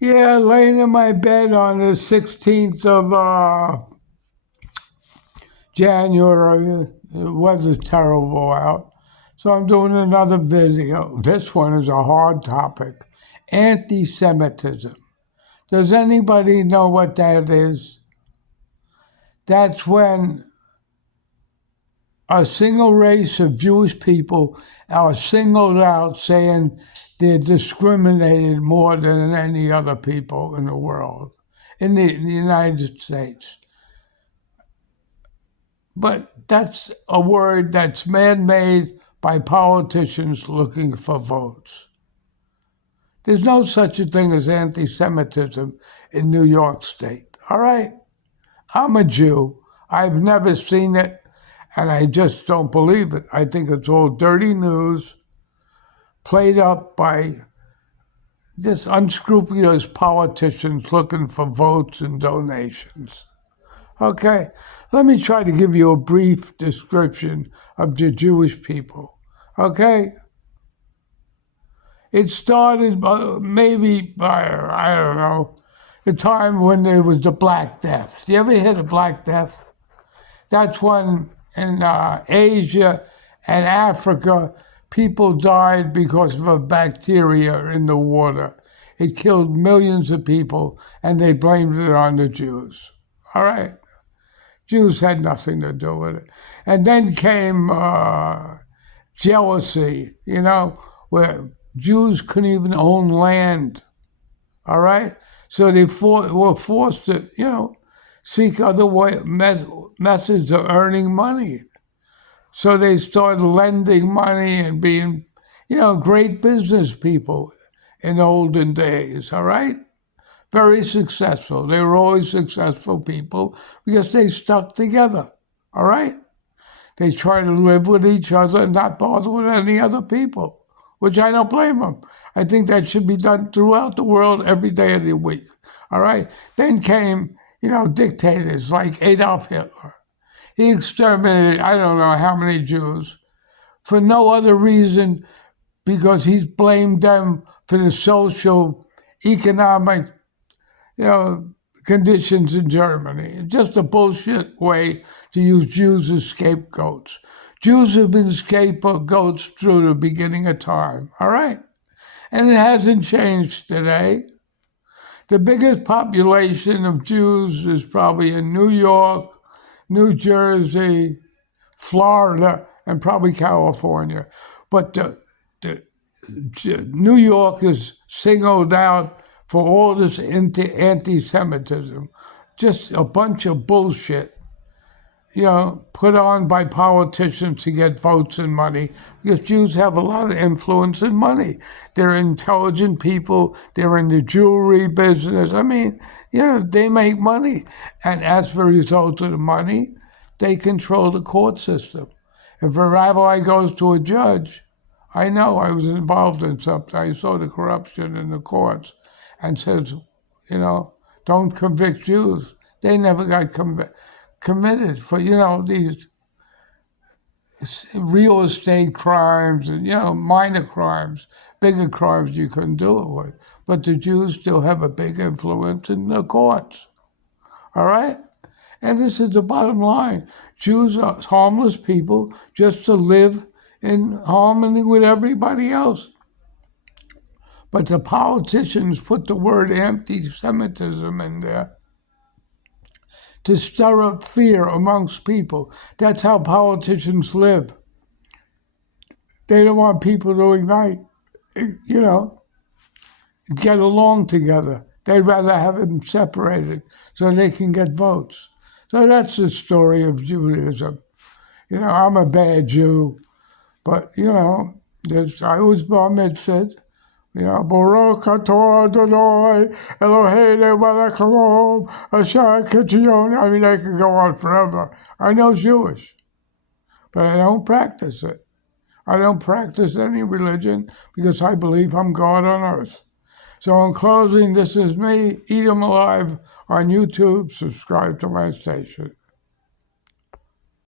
Yeah, laying in my bed on the 16th of January. The weather's terrible out. So I'm doing another video. This one is a hard topic. Anti-Semitism. Does anybody know what that is? That's when a single race of Jewish people are singled out, saying they're discriminated more than any other people in the world, in the United States. But that's a word that's man-made by politicians looking for votes. There's no such a thing as anti-Semitism in New York State. All right? I'm a Jew. I've never seen it, and I just don't believe it. I think it's all dirty news played up by just unscrupulous politicians looking for votes and donations. Okay, let me try to give you a brief description of the Jewish people. Okay? It started maybe by, I don't know, the time when there was the Black Death. You ever hear of Black Death? That's when in Asia and Africa, people died because of a bacteria in the water. It killed millions of people, and they blamed it on the Jews. All right? Jews had nothing to do with it. And then came jealousy, where Jews couldn't even own land. All right? So they were forced to, seek other methods of earning money. So they started lending money and being, great business people in olden days, all right? Very successful. They were always successful people because they stuck together, all right? They try to live with each other and not bother with any other people, which I don't blame them. I think that should be done throughout the world every day of the week, all right? Then came, dictators like Adolf Hitler. He exterminated, I don't know how many Jews, for no other reason because he's blamed them for the social, economic, conditions in Germany. Just a bullshit way to use Jews as scapegoats. Jews have been scapegoats through the beginning of time, all right? And it hasn't changed today. The biggest population of Jews is probably in New York, New Jersey, Florida, and probably California. But New York is singled out for all this anti-Semitism. Just a bunch of bullshit, put on by politicians to get votes and money, because Jews have a lot of influence and money. They're intelligent people. They're in the jewelry business. I mean, they make money. And as a result of the money, they control the court system. If a rabbi goes to a judge, I know I was involved in something. I saw the corruption in the courts and says, don't convict Jews. They never got committed for, these real estate crimes and, minor crimes, bigger crimes you couldn't do it with. But the Jews still have a big influence in the courts. All right? And this is the bottom line. Jews are harmless people just to live in harmony with everybody else. But the politicians put the word anti-Semitism in there to stir up fear amongst people. That's how politicians live. They don't want people to unite, get along together. They'd rather have them separated so they can get votes. So that's the story of Judaism. I'm a bad Jew, but, I was bar mitzvahed. Baruch atah Adonai Eloheinu melech haolam asher kitiyoni. I mean, I could go on forever. I know Jewish, but I don't practice it. I don't practice any religion because I believe I'm God on earth. So in closing, this is me, Eat 'em Alive on YouTube. Subscribe to my station.